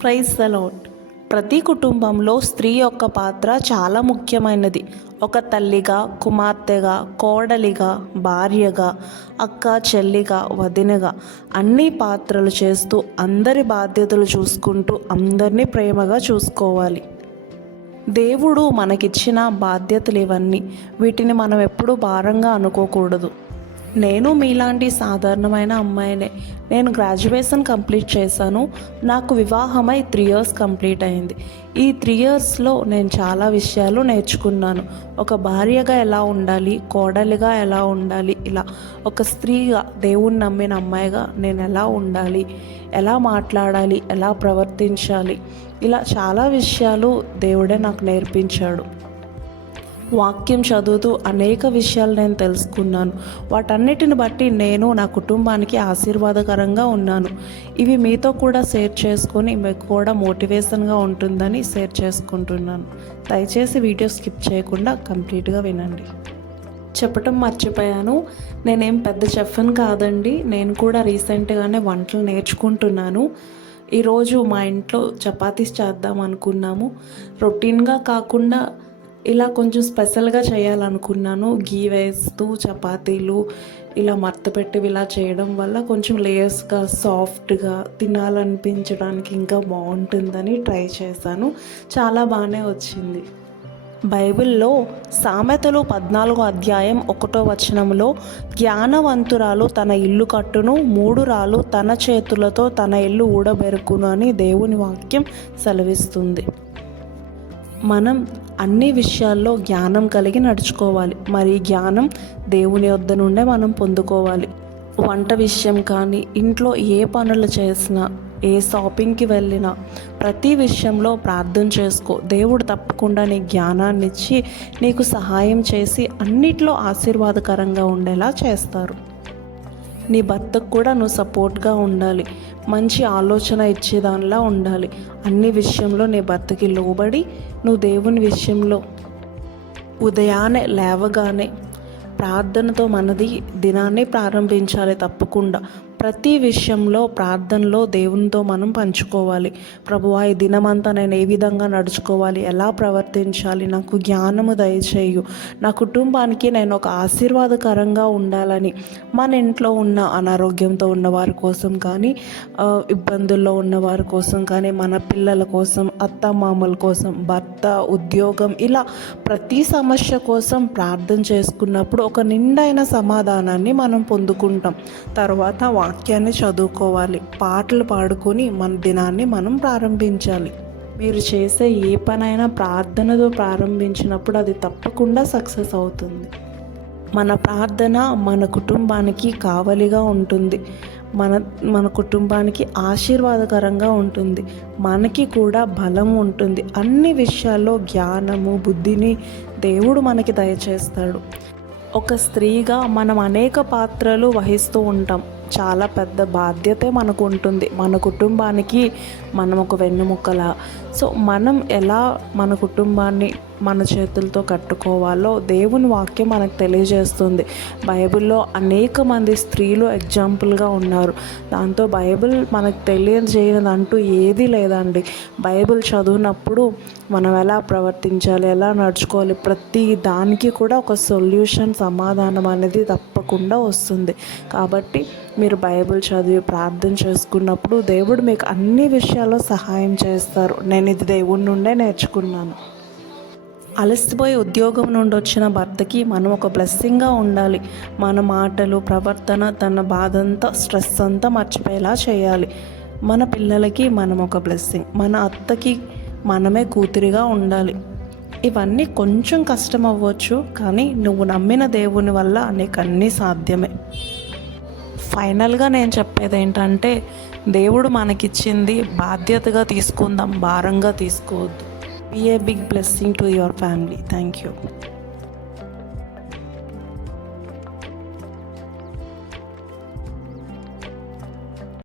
Praise the lord. ప్రతి కుటుంబంలో స్త్రీ యొక్క పాత్ర చాలా ముఖ్యమైనది. ఒక తల్లిగా, కుమార్తెగా, కోడలిగా, భార్యగా, అక్క, చెల్లిగా, వదినగా అన్ని పాత్రలు చేస్తూ అందరి బాధ్యతలు చూసుకుంటూ అందరినీ ప్రేమగా చూసుకోవాలి. దేవుడు మనకిచ్చిన బాధ్యతలు ఇవన్నీ. వీటిని మనం ఎప్పుడూ భారంగా అనుకోకూడదు. నేను మీలాంటి సాధారణమైన అమ్మాయినే. నేను గ్రాడ్యుయేషన్ కంప్లీట్ చేశాను. నాకు వివాహమై 3 years కంప్లీట్ అయింది. ఈ 3 yearsలో నేను చాలా విషయాలు నేర్చుకున్నాను. ఒక భార్యగా ఎలా ఉండాలి, కోడలిగా ఎలా ఉండాలి, ఇలా ఒక స్త్రీగా, దేవుణ్ణి నమ్మిన అమ్మాయిగా నేను ఎలా ఉండాలి, ఎలా మాట్లాడాలి, ఎలా ప్రవర్తించాలి, ఇలా చాలా విషయాలు దేవుడే నాకు నేర్పించాడు. వాక్యం చదువుతూ అనేక విషయాలు నేను తెలుసుకున్నాను. వాటన్నిటిని బట్టి నేను నా కుటుంబానికి ఆశీర్వాదకరంగా ఉన్నాను. ఇవి మీతో కూడా షేర్ చేసుకొని మీకు కూడా మోటివేషన్గా ఉంటుందని షేర్ చేసుకుంటున్నాను. దయచేసి వీడియో స్కిప్ చేయకుండా కంప్లీట్గా వినండి. చెప్పటం మర్చిపోయాను, నేనేం పెద్ద చెఫ్ని కాదండి. నేను కూడా రీసెంట్గానే వంటలు నేర్చుకుంటున్నాను. ఈరోజు మా ఇంట్లో చపాతీస్ చేద్దాం అనుకున్నాము. రొటీన్గా కాకుండా ఇలా కొంచెం స్పెషల్గా చేయాలనుకున్నాను. గీ వేస్తూ చపాతీలు ఇలా మడతపెట్టి ఇలా చేయడం వల్ల కొంచెం లేయర్స్గా, సాఫ్ట్గా తినాలనిపించడానికి ఇంకా బాగుంటుందని ట్రై చేశాను. చాలా బాగానే వచ్చింది. బైబిల్లో సామెతలు 14వ అధ్యాయం 1వ వచనంలో జ్ఞానవంతురాలు తన ఇల్లు కట్టును, మూఢురాలు తన చేతులతో తన ఇల్లు ఊడబెరుకును అని దేవుని వాక్యం సెలవిస్తుంది. మనం అన్ని విషయాల్లో జ్ఞానం కలిగి నడుచుకోవాలి. మరి జ్ఞానం దేవుని వద్ద నుండే మనం పొందుకోవాలి. వంట విషయం కానీ, ఇంట్లో ఏ పనులు చేసినా, ఏ షాపింగ్కి వెళ్ళినా ప్రతి విషయంలో ప్రార్థన చేసుకో. దేవుడు తప్పకుండా నీ జ్ఞానాన్ని ఇచ్చి నీకు సహాయం చేసి అన్నిట్లో ఆశీర్వాదకరంగా ఉండేలా చేస్తారు. నీ భర్తకు కూడా నువ్వు సపోర్ట్గా ఉండాలి. మంచి ఆలోచన ఇచ్చేదానిలా ఉండాలి. అన్ని విషయంలో నీ భర్తకి లోబడి నువ్వు దేవుని విషయంలో ఉదయాన్నే లేవగానే ప్రార్థనతో మనది దినాన్ని ప్రారంభించాలి. తప్పకుండా ప్రతి విషయంలో ప్రార్థనలో దేవునితో మనం పంచుకోవాలి. ప్రభువా, ఈ దినమంతా నేను ఏ విధంగా నడుచుకోవాలి, ఎలా ప్రవర్తించాలి, నాకు జ్ఞానము దయచేయు, నా కుటుంబానికి నేను ఒక ఆశీర్వాదకరంగా ఉండాలని మన ఇంట్లో ఉన్న అనారోగ్యంతో ఉన్నవారి కోసం కానీ, ఇబ్బందుల్లో ఉన్నవారి కోసం కానీ, మన పిల్లల కోసం, అత్తమామల కోసం, భర్త, ఉద్యోగం, ఇలా ప్రతి సమస్య కోసం ప్రార్థన చేసుకున్నప్పుడు ఒక నిండైన సమాధానాన్ని మనం పొందుకుంటాం. తర్వాత వాక్యాన్ని చదువుకోవాలి, పాటలు పాడుకొని మన దినాన్ని మనం ప్రారంభించాలి. మీరు చేసే ఏ పనైనా ప్రార్థనతో ప్రారంభించినప్పుడు అది తప్పకుండా సక్సెస్ అవుతుంది. మన ప్రార్థన మన కుటుంబానికి కావలిగా ఉంటుంది. మన కుటుంబానికి ఆశీర్వాదకరంగా ఉంటుంది. మనకి కూడా బలం ఉంటుంది. అన్ని విషయాల్లో జ్ఞానము, బుద్ధిని దేవుడు మనకి దయచేస్తాడు. ఒక స్త్రీగా మనం అనేక పాత్రలు వహిస్తూ ఉంటాం. చాలా పెద్ద బాధ్యతే మనకు ఉంటుంది. మన కుటుంబానికి మనం ఒక వెన్నుముక్కలా. సో మనం ఎలా మన కుటుంబాన్ని మన చేతులతో కట్టుకోవాలో దేవుని వాక్యం మనకు తెలియజేస్తుంది. బైబిల్లో అనేక మంది స్త్రీలు ఎగ్జాంపుల్గా ఉన్నారు. దాంతో బైబిల్ మనకు తెలియజేయదంటూ ఏదీ లేదండి. బైబిల్ చదివినప్పుడు మనం ఎలా ప్రవర్తించాలి, ఎలా నడుచుకోవాలి, ప్రతి దానికి కూడా ఒక సొల్యూషన్, సమాధానం అనేది తప్పకుండా వస్తుంది. కాబట్టి మీరు బైబిల్ చదివి ప్రార్థన చేసుకున్నప్పుడు దేవుడు మీకు అన్ని విషయాల్లో సహాయం చేస్తారు. నేను ఇది దేవుడి నుండే నేర్చుకున్నాను. అలసిపోయి ఉద్యోగం నుండి వచ్చిన భర్తకి మనం ఒక బ్లెస్సింగ్గా ఉండాలి. మన మాటలు, ప్రవర్తన తన బాధ అంతా, స్ట్రెస్ అంతా మర్చిపోయేలా చేయాలి. మన పిల్లలకి మనం ఒక బ్లెస్సింగ్, మన అత్తకి మనమే కూతురిగా ఉండాలి. ఇవన్నీ కొంచెం కష్టం అవ్వచ్చు, కానీ నువ్వు నమ్మిన దేవుని వల్ల నీకు అన్నీ సాధ్యమే. ఫైనల్గా నేను చెప్పేది ఏంటంటే, దేవుడు మనకిచ్చింది బాధ్యతగా తీసుకుందాం, భారంగా తీసుకోవద్దు. Be a big blessing to your family. Thank you.